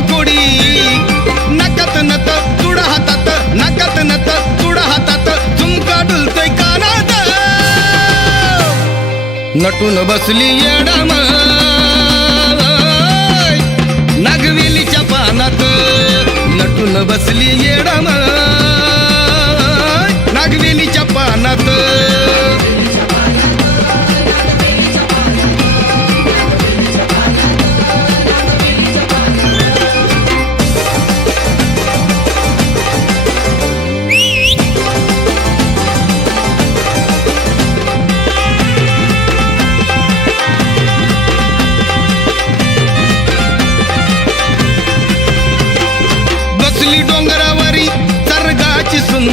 कोडी? नकत नत तुड हातात. नकत नत तुड हातात. झुमका डुलतोय कानात. नटून बसली येडाम. नागवेलीच्या पानात. नटून बसली येडाम.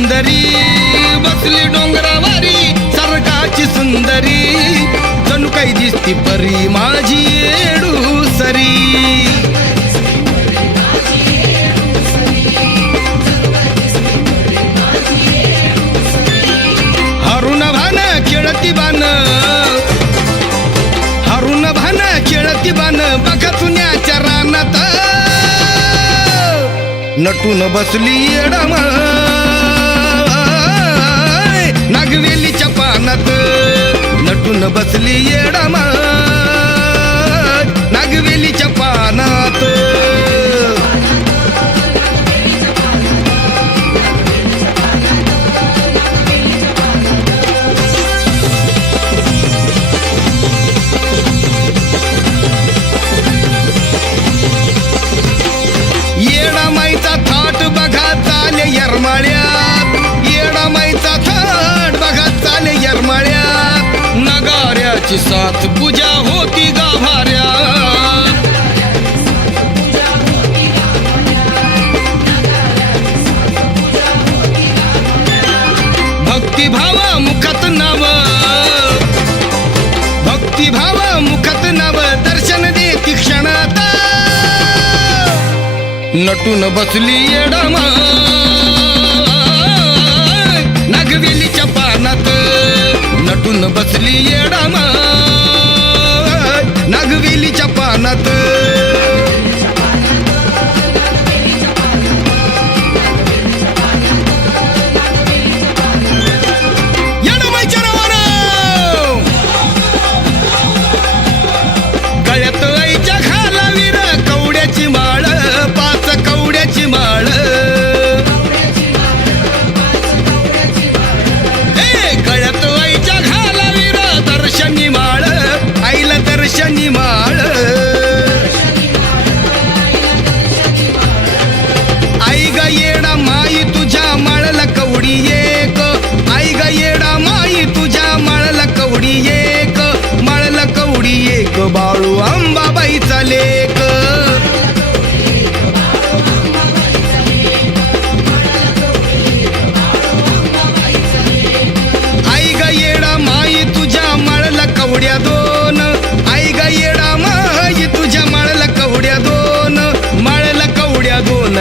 सुंदरी बसली डोंगरावरी सरकाची सुंदरी. जणू काही दिसती परी माझी येडू सरी. हरुण भान खेळती बान हरुण भान खेळती बान बघा तुण्याच्या रानात. नटून बसली येडम नागवेलीच्या पानात नटून बसली येडामा नागवेलीच्या पानात नगाऱ्याची साथ पूजा होती गाभाऱ्यात भक्तिभाव मुखात नाव। भक्तिभाव मुखात नाव दर्शन देती क्षणात। नटून बसली येडम। नागवेलीच्या पानात नटून बसली येडम।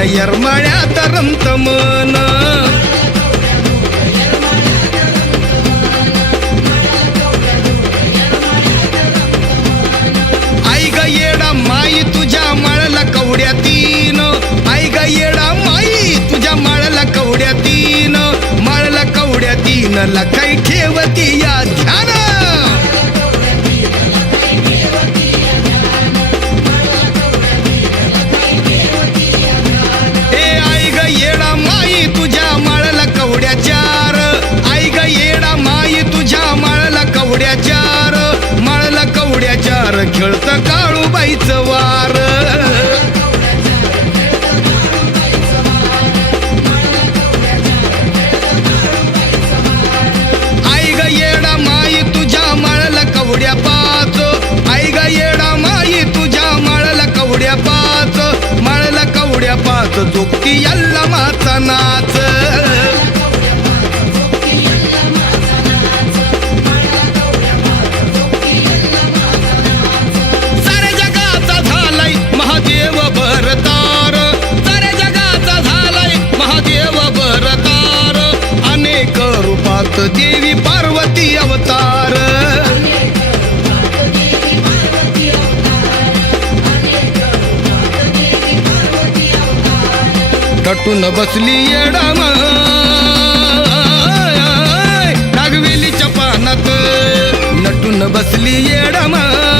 यरमाळ्यात रमत मन. आई ग येडा माई तुझ्या माळाला कवड्या तीन आई ग येडा माई तुझ्या माळाला कवड्या तीन माळाला कवड्या तीन ला काही ठेवत मात देवी पार्वती अवतार. टटून बसली येडाम. नागवेलीच्या पानात नटून बसली येडामा.